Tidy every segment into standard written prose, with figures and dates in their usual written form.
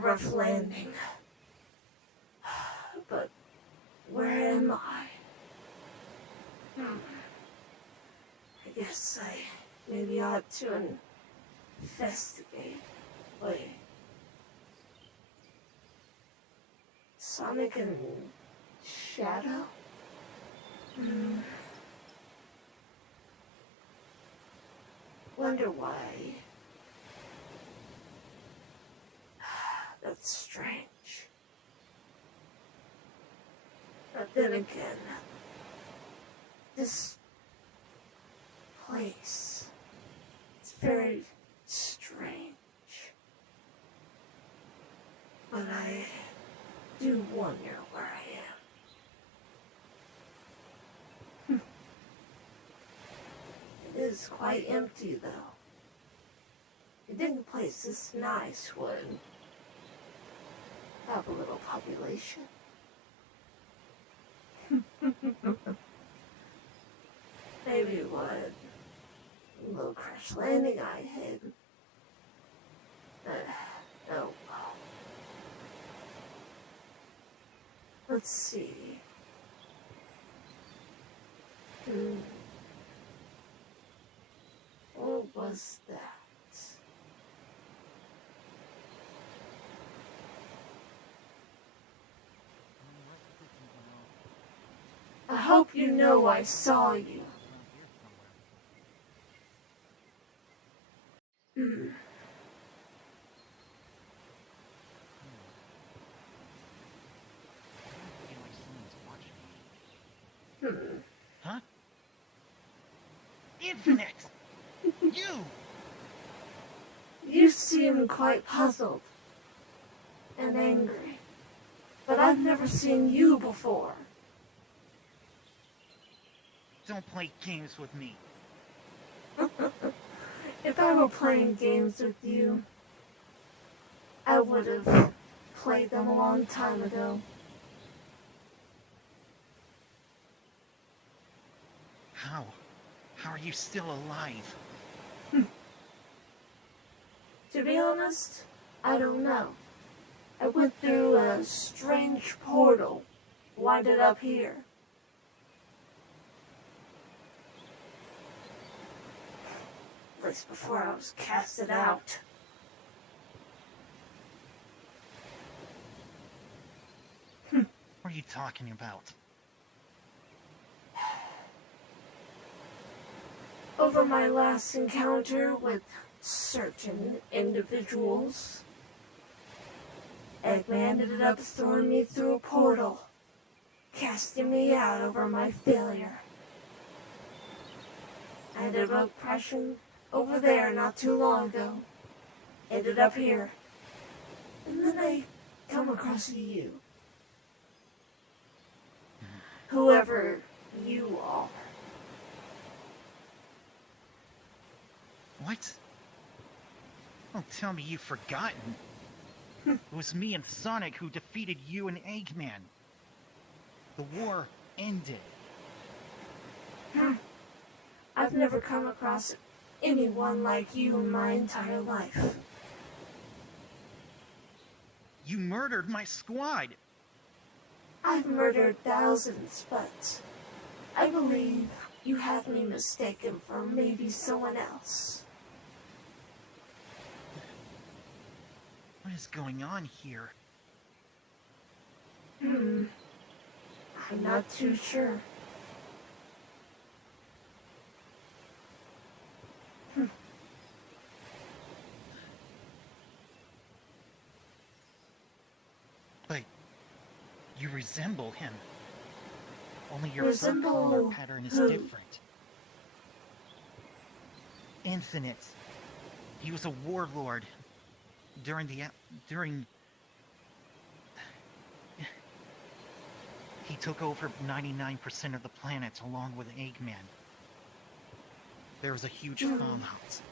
rough landing. But where am I? I guess I maybe ought to investigate. Wait. Sonic and Shadow? Wonder why. That's strange. But then again, this place, it's very strange. But I do wonder where I am. It is quite empty, though. You'd think a place this nice would have a little population. Maybe it would. A little crash landing I had. Oh. Let's see. What was that? I hope you know I saw you. Huh? Infinite! You! You seem quite puzzled and angry, but I've never seen you before. Don't play games with me. If I were playing games with you, I would have played them a long time ago. How? How are you still alive? To be honest, I don't know. I went through a strange portal, winded up here. At least before I was casted out. What are you talking about? Over my last encounter with certain individuals, Eggman ended up throwing me through a portal, casting me out over my failure. I ended up crashing over there not too long ago. Ended up here. And then I come across you. Whoever you are. What? Don't tell me you've forgotten. It was me and Sonic who defeated you and Eggman. The war ended. I've never come across anyone like you in my entire life. You murdered my squad. I've murdered thousands, but I believe you have me mistaken for maybe someone else. What is going on here? I'm not too sure. But you resemble him. Only your Resemble color pattern is who? different. Infinite. He was a warlord. During he took over 99% of the planet along with Eggman. There was a huge fallout.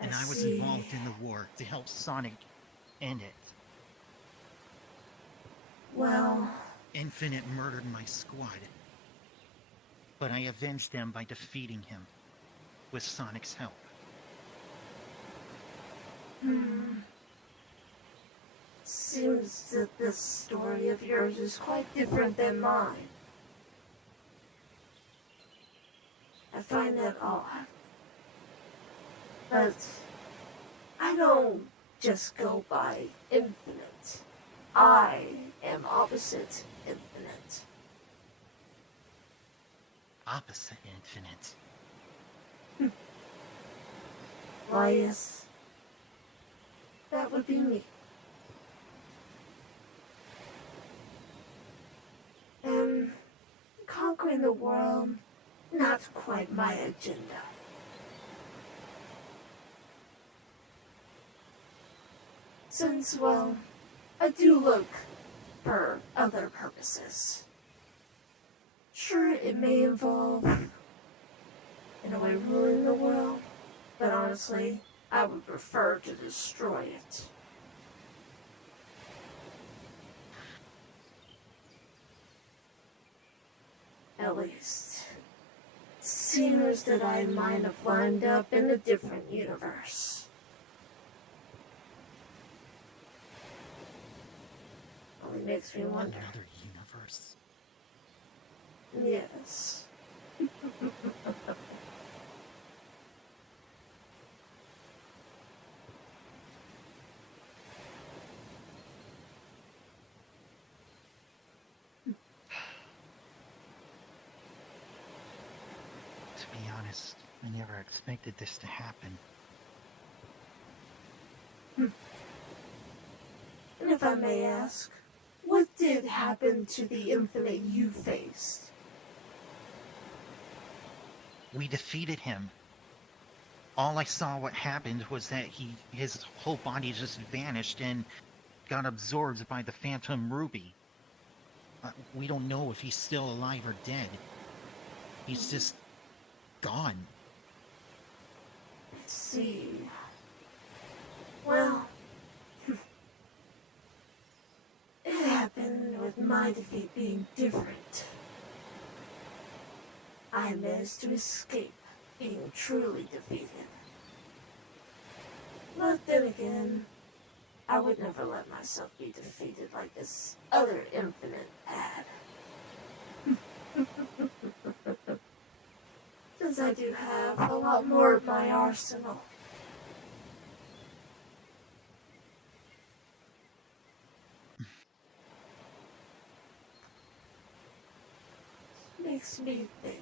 And I was involved in the war to help Sonic end it. Well, Infinite murdered my squad. But I avenged them by defeating him with Sonic's help. Seems that this story of yours is quite different than mine. I find that odd. But I don't just go by infinite. I am Oppsite Infinite. Oppsite Infinite. Why, yes, that would be me. And conquering the world, not quite my agenda. Since, well, I do look for other purposes. Sure, it may involve, in a way, ruling the world, but honestly, I would prefer to destroy it. At least, it seems that I might have wound up in a different universe. Only makes me wonder. Another universe? Yes. To be honest, I never expected this to happen. And if I may ask, what did happen to the infinite you faced? We defeated him. All I saw what happened was that his whole body just vanished and got absorbed by the Phantom Ruby. We don't know if he's still alive or dead. He's just gone. Let's see. Well, it happened with my defeat being different. I managed to escape being truly defeated. But then again, I would never let myself be defeated like this other infinite had. Since I do have a lot more of my arsenal. Makes me think.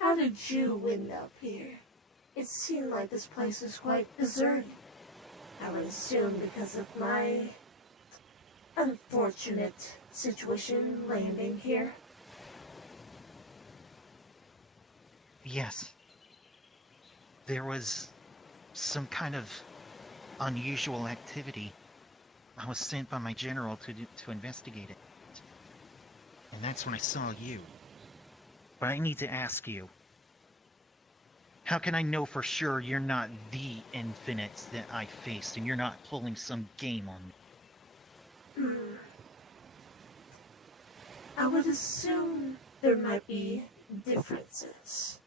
How did you end up here? It seemed like this place was quite deserted. I would assume because of my unfortunate situation landing here. Yes. There was some kind of unusual activity. I was sent by my general to investigate it. And that's when I saw you. But I need to ask you, how can I know for sure you're not the Infinite that I faced and you're not pulling some game on me? I would assume there might be differences.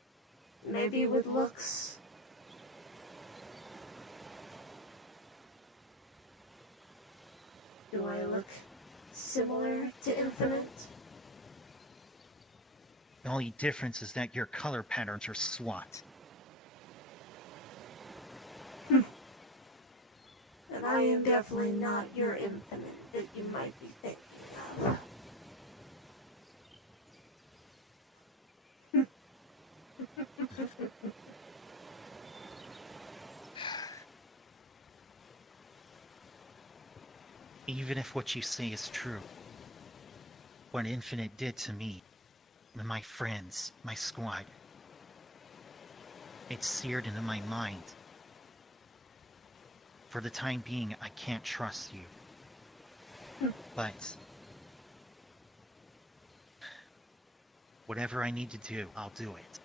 Maybe with looks. Do I look similar to Infinite? The only difference is that your color patterns are SWAT. And I am definitely not your Infinite that you might be thinking of. Even if what you say is true, what Infinite did to me, and my friends, my squad, it's seared into my mind. For the time being, I can't trust you. But whatever I need to do, I'll do it.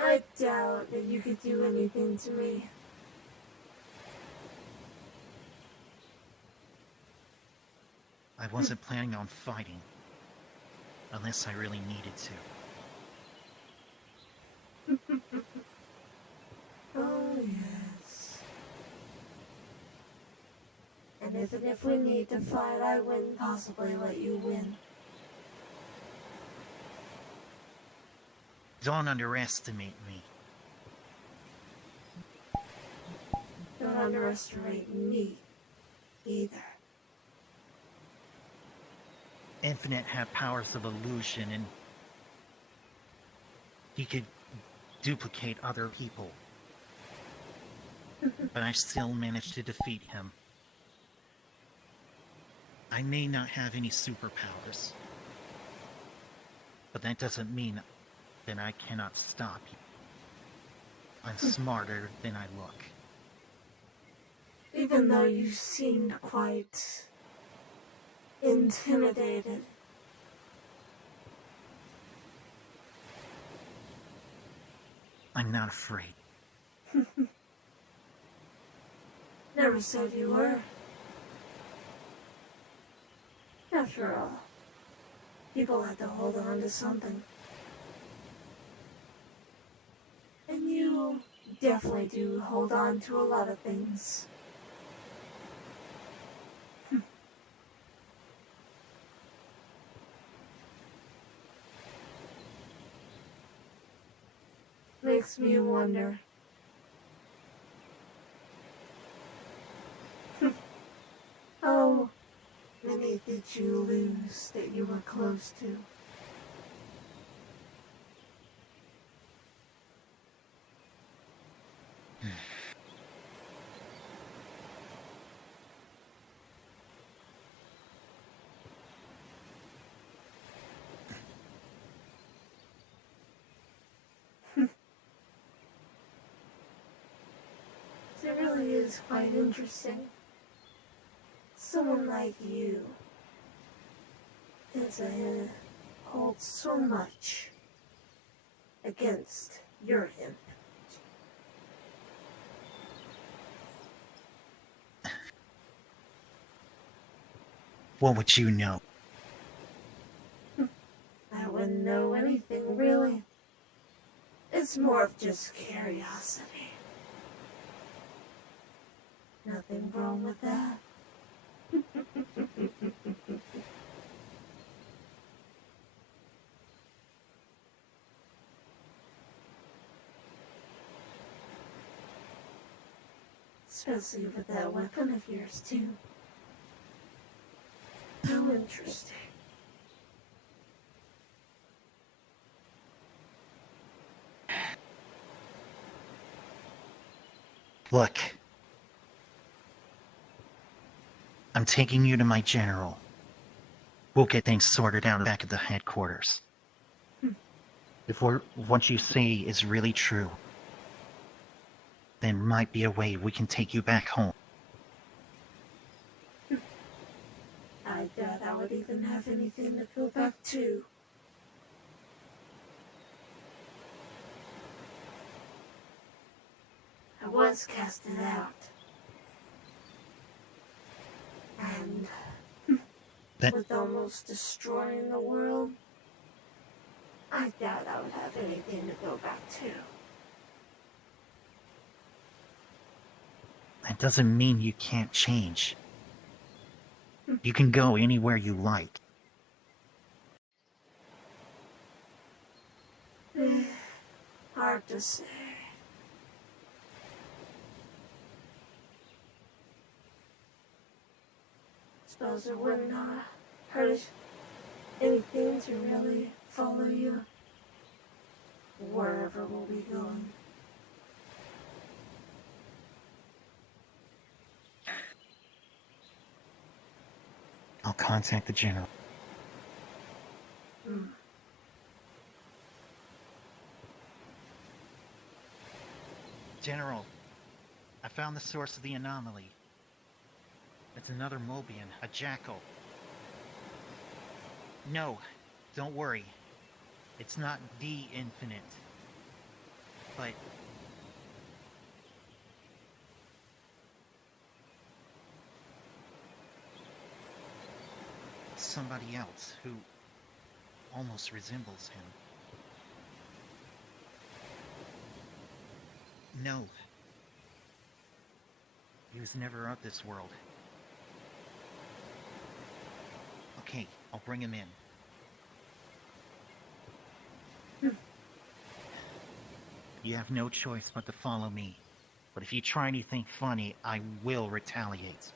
I doubt that you could do anything to me. I wasn't planning on fighting, unless I really needed to. Even if we need to fight, I wouldn't possibly let you win. Don't underestimate me. Don't underestimate me, either. Infinite had powers of illusion, and he could duplicate other people. But I still managed to defeat him. I may not have any superpowers, but that doesn't mean that I cannot stop you. I'm smarter than I look. Even though you seemed quite intimidated. I'm not afraid. Never said you were. After all, people have to hold on to something. And you definitely do hold on to a lot of things. Makes me wonder. How many did you lose that you were close to? It really is quite interesting. Someone like you holds so much against your him. What would you know? I wouldn't know anything, really. It's more of just curiosity. Nothing wrong with that. Especially with that weapon of yours, too. How interesting. Look. I'm taking you to my general. We'll get things sorted out back at the headquarters. If what you say is really true, there might be a way we can take you back home. I doubt I would even have anything to go back to. I was casted out. And with almost destroying the world, I doubt I would have anything to go back to. That doesn't mean you can't change. You can go anywhere you like. Hard to say. Suppose it wouldn't hurt anything to really follow you wherever we'll be going. I'll contact the general. General, I found the source of the anomaly. It's another Mobian, a Jackal. No, don't worry. It's not the Infinite. But somebody else who almost resembles him. No. He was never of this world. Okay, I'll bring him in. You have no choice but to follow me. But if you try anything funny, I will retaliate.